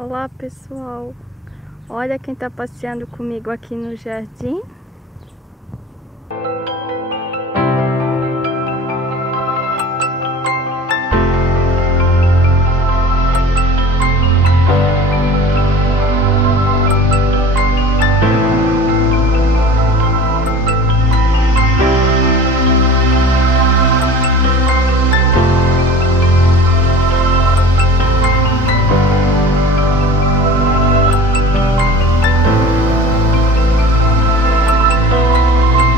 Olá pessoal, olha quem está passeando comigo aqui no jardim.